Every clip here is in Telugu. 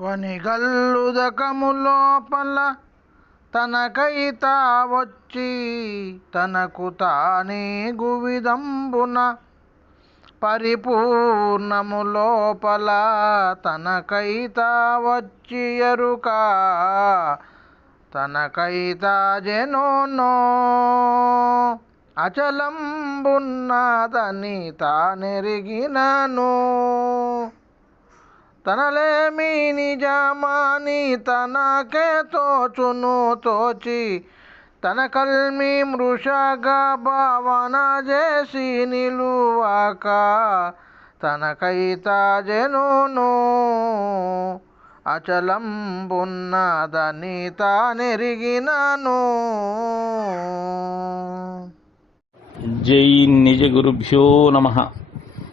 వనిగల్లుదకము లోపల తనకై వచ్చి తనకు తానే గువిదంబున పరిపూర్ణము లోపల తనకై వచ్చి ఎరుక తనకై జనోనో అచలంబున్నదని తానెరిగినను. తనలేమి నిజమాని తనకే తోచును తోచి తన కల్మి మృషగా భావన చేసి నిలువాక తనకైత జనును అచలంబున్నదని తానెరిగినను. జై నిజ గురుభ్యో నమ.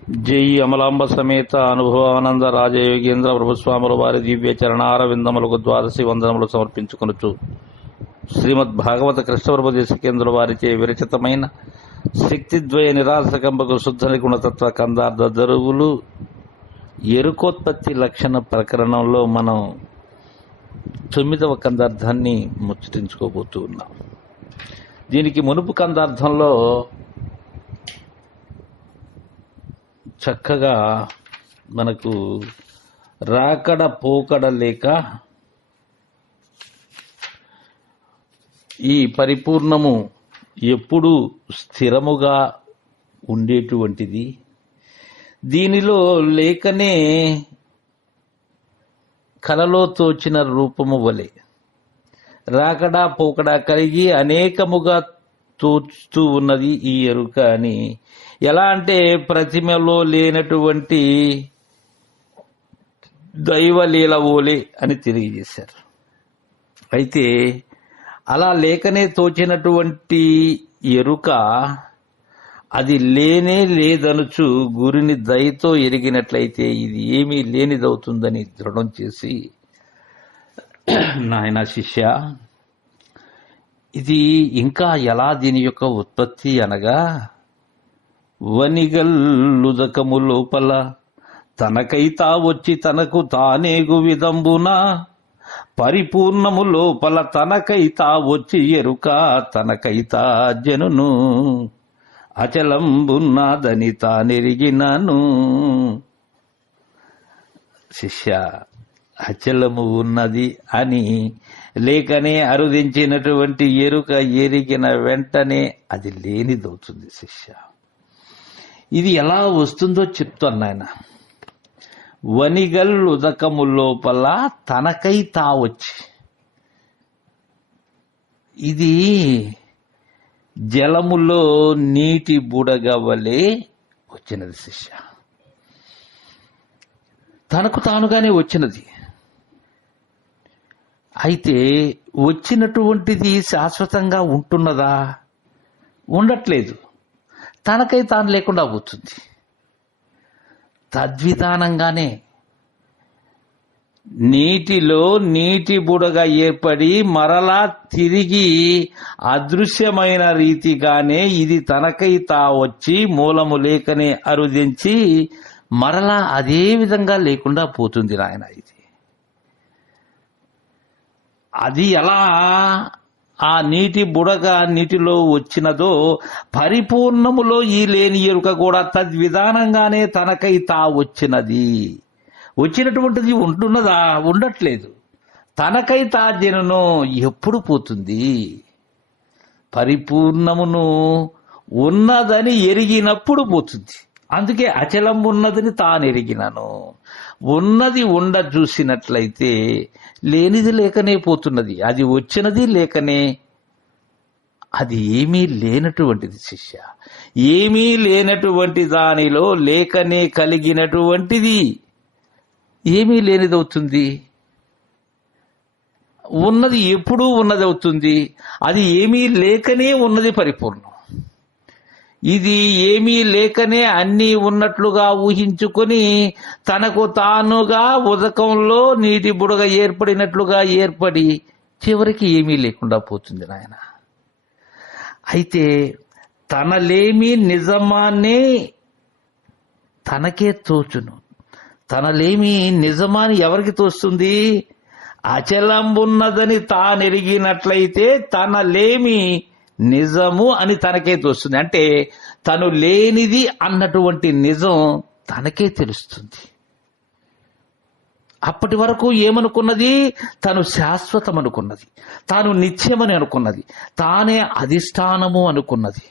జై అమలాంబ సమేత అనుభవానంద రాజయోగేంద్ర ప్రభుస్వాముల వారి దివ్య చరణార విందములకు ద్వాదశి వందనములు సమర్పించుకొనుచు. శ్రీమద్ భాగవత కృష్ణప్రభు దేశకేంద్రుల వారిచే విరచితమైన శక్తిద్వయ నిరాశకంపకు శుద్ధ గుణతత్వ కందార్థ దరువులు ఎరుకోత్పత్తి లక్షణ ప్రకరణంలో మనం తొమ్మిదవ కందార్థాన్ని ముచ్చటించుకోబోతూ ఉన్నాం. దీనికి మునుపు కందార్థంలో చక్కగా మనకు రాకడ పోకడ లేక ఈ పరిపూర్ణము ఎప్పుడు స్థిరముగా ఉండేటువంటిది. దీనిలో లేకనే కలలో తోచిన రూపము వలె రాకడా పోకడా కలిగి అనేకముగా తోచుతూ ఉన్నది ఈ ఎరుక అని ఎలా అంటే ప్రతిమలో లేనటువంటి దైవలీల ఓలే అని తెలియజేశారు. అయితే అలా లేకనే తోచినటువంటి ఎరుక అది లేనే లేదనుచు గురిని దయతో ఎరిగినట్లయితే ఇది ఏమీ లేనిదవుతుందని దృఢం చేసి నాయన శిష్య ఇది ఇంకా ఎలా దీని యొక్క ఉత్పత్తి అనగా వనిగల్లుదకము లోపల తనకైతా వచ్చి తనకు తానేగు విదంబున పరిపూర్ణము లోపల తనకైతా వచ్చి ఎరుక తనకైతా జనును. అచలంబున్నాదని తానెరిగినాను శిష్య అచలము ఉన్నది అని లేకనే అరుదించినటువంటి ఎరుక ఎరిగిన వెంటనే అది లేనిదవుతుంది శిష్య. ఇది ఎలా వస్తుందో చెప్తాను నాయన. వనిగల్ ఉదకము లోపల తనకై తావచ్చి. ఇది జలములో నీటి బుడగ వలె వచ్చినది శిష్య. తనకు తానుగానే వచ్చినది. అయితే వచ్చినటువంటిది శాశ్వతంగా ఉంటున్నదా? ఉండట్లేదు. తనకై తాను లేకుండా పోతుంది. తద్విధానంగానే నీటిలో నీటి బుడగ ఏర్పడి మరలా తిరిగి అదృశ్యమైన రీతిగానే ఇది తనకై తా వచ్చి మూలము లేకనే అరుదించి మరలా అదే విధంగా లేకుండా పోతుంది నాయన ఇది. అది ఎలా ఆ నీటి బుడగ నీటిలో వచ్చినదో పరిపూర్ణములో ఈ లేని ఎరుక కూడా తద్విధానంగానే తనకై తా వచ్చినది. వచ్చినటువంటిది ఉంటున్నదా? ఉండట్లేదు. తనకై తా జనను ఎప్పుడు పోతుంది? పరిపూర్ణమును ఉన్నదని ఎరిగినప్పుడు పోతుంది. అందుకే అచలం ఉన్నదని తాను ఎరిగినను ఉన్నది ఉండ చూసినట్లయితే లేనిది లేకనే పోతున్నది. అది వచ్చినది లేకనే అది ఏమీ లేనటువంటిది శిష్య. ఏమీ లేనటువంటి దానిలో లేకనే కలిగినటువంటిది ఏమీ లేనిదవుతుంది. ఉన్నది ఎప్పుడూ ఉన్నది అవుతుంది అది ఏమీ లేకనే ఉన్నది పరిపూర్ణం. ఇది ఏమీ లేకనే అన్నీ ఉన్నట్లుగా ఊహించుకొని తనకు తానుగా ఉదకంలో నీటి బుడగ ఏర్పడినట్లుగా ఏర్పడి చివరికి ఏమీ లేకుండా పోతుంది నాయన. అయితే తనలేమి నిజమానే తనకే తోచును. తనలేమి నిజమాని ఎవరికి తోస్తుంది? అచలంబున్నదని తానెరిగినట్లయితే తనలేమి నిజము అని తనకే తోస్తుంది. అంటే తను లేనిది అన్నటువంటి నిజం తనకే తెలుస్తుంది. అప్పటి వరకు ఏమనుకున్నది? తను శాశ్వతం అనుకున్నది తాను నిత్యమని అనుకున్నది. తానే అధిష్టానము అనుకున్నది.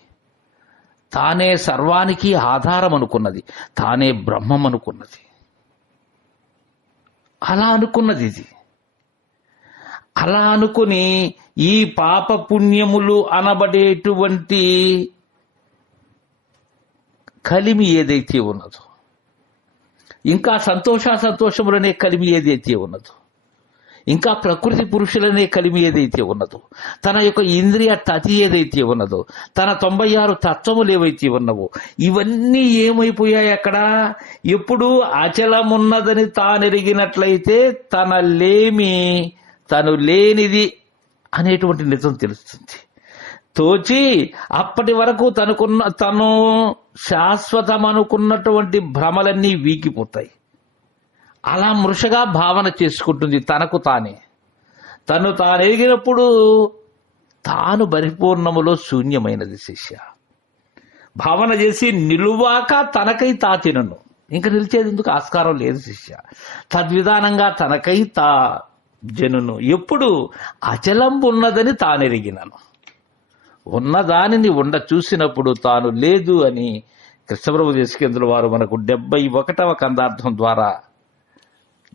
తానే సర్వానికి ఆధారం అనుకున్నది. తానే బ్రహ్మం అనుకున్నది. అలా అనుకున్నది ఇది. అలా అనుకుని ఈ పాప పుణ్యములు అనబడేటువంటి కలిమి ఏదైతే ఉన్నదో ఇంకా సంతోష సంతోషములనే కలిమి ఏదైతే ఉన్నదో ఇంకా ప్రకృతి పురుషులనే కలిమి ఏదైతే ఉన్నదో తన యొక్క ఇంద్రియ తతి ఏదైతే ఉన్నదో తన తొంభై ఆరు తత్వములు ఏవైతే ఉన్నవో ఇవన్నీ ఏమైపోయాయి అక్కడ? ఎప్పుడు అచలమున్నదని తానెరిగినట్లయితే తన లేమి తను లేనిది అనేటువంటి నిజం తెలుస్తుంది. తోచి అప్పటి వరకు తనకున్న తను శాశ్వతం అనుకున్నటువంటి భ్రమలన్నీ వీగిపోతాయి. అలా మృషగా భావన చేసుకుంటుంది తనకు తానే. తను తాను తాను పరిపూర్ణములో శూన్యమైనది శిష్య. భావన చేసి నిలువాక తనకై తా తినను. ఇంకా నిలిచేది ఎందుకు? ఆస్కారం లేదు శిష్య. తద్విధానంగా తనకై తా జనును. ఎప్పుడు? అచలంబు ఉన్నదని తానెరిగినను. ఉన్నదానిని ఉండ చూసినప్పుడు తాను లేదు అని కృష్ణప్రభు దేశకేంద్రుల వారు మనకు డెబ్బై ఒకటవ కందార్థం ద్వారా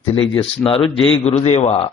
తెలియజేస్తున్నారు. జై గురుదేవా.